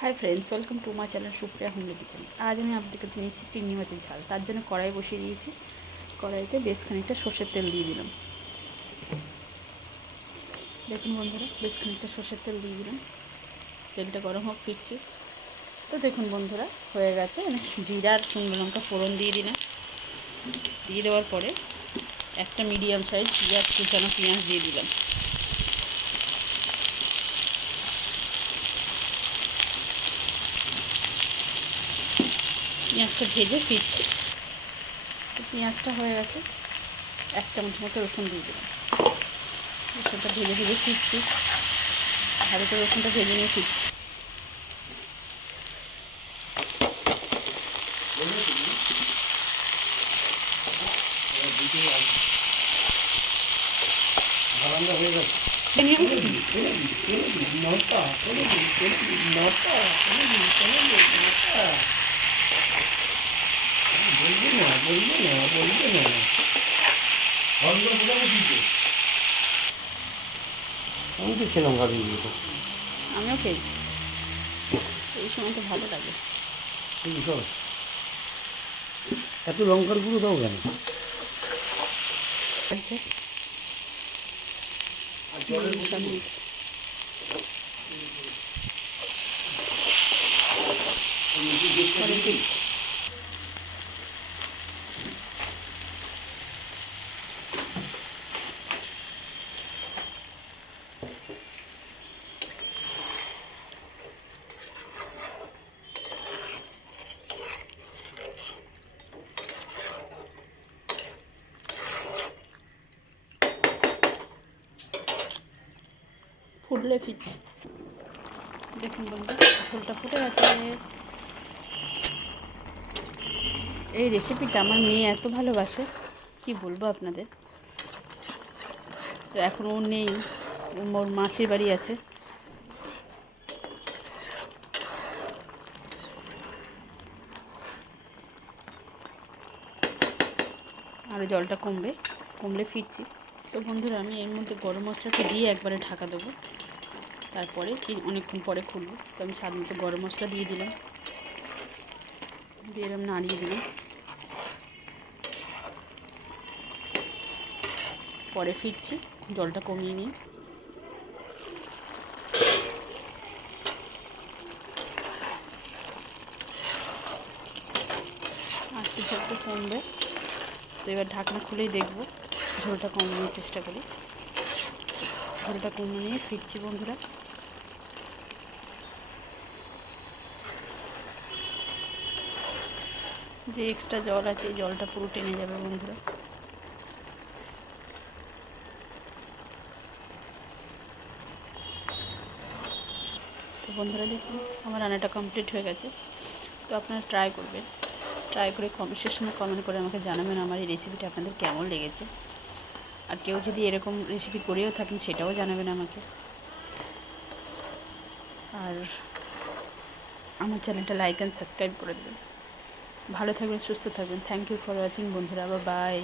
Hi friends, welcome to my channel Supriya homely kitchen. आज मैं आपके কাছে নিয়েছি চিংড়ি মাছের ঝাল। তার জন্য কড়াই বসিয়ে দিয়েছি। কড়াইতে বেশ খানিকটা সর্ষের তেল দিয়ে দিলাম। দেখুন বন্ধুরা, বেশ খানিকটা সর্ষের তেল দিয়ে দিলাম। তেলটা গরম হোক, ফিরছে। তো দেখুন বন্ধুরা, হয়ে গেছে। আমি জিরা আর শুকনো লঙ্কা ফোড়ন দিয়ে দিলাম। দিয়ে দেওয়ার পরে একটা মিডিয়াম সাইজ কুচানো পেঁয়াজ দিয়ে দিলাম। পেঁয়াজটা ভেজে ফিরছি। তো পেঁয়াজটা হয়ে গেছে, 1 চামচ মতো রসুন দিয়ে দিলাম। রসুনটা ভেজে ভেজে ফিরছি, ভালো করে রসুনটা ভেজে নিয়ে ফিরছি। আমি তো খেলাম গাড়ি দিয়ে। আমিও খেয়েছি, এই সময় তো ভালো লাগে। এত লঙ্কার গুঁড়ো দাও কেন? ফুটলে ফিরছে। দেখুন বন্ধু, ঝোলটা ফুটে গেছে। এই রেসিপিটা আমার মেয়ে এত ভালোবাসে, কি বলবো আপনাদের। তো এখন ও নেই, ওর মাসির বাড়ি আছে। আরও জলটা কমলে ফিরছি। তো বন্ধুরা, আমি এর মধ্যে গরম মশলাটা দিয়ে একবারে ঢাকা দেবো। তারপরে অনেকক্ষণ পরে খুলবো। তো আমি স্বাদ মতো গরম মশলা দিয়ে দিলাম, নাড়িয়ে দিলাম। পরে ফিরছি, জলটা কমিয়ে নিই। আর কিছু একটু কমবে। তো এবার ঢাকনা খুলেই দেখবো, ঝোলটা কমানোর চেষ্টা করি। ঝোলটা কমিয়ে নিয়ে ফিরছি বন্ধুরা। যে এক্সট্রা জল আছে, এই জলটা পুরো টেনে যাবে বন্ধুরা। তো বন্ধুরা দেখুন, আমার রান্নাটা কমপ্লিট হয়ে গেছে। তো আপনারা ট্রাই করবেন। ট্রাই করে সেকশনে কমেন্ট করে আমাকে জানাবেন আমার এই রেসিপিটা আপনাদের কেমন লেগেছে। আর কেউ যদি এরকম রেসিপি করেও থাকেন, সেটাও জানাবেন আমাকে। আর আমার চ্যানেলটা লাইক অ্যান্ড সাবস্ক্রাইব করে দেবেন। ভালো থাকবেন, সুস্থ থাকবেন। থ্যাংক ইউ ফর ওয়াচিং বন্ধুরা। বাই।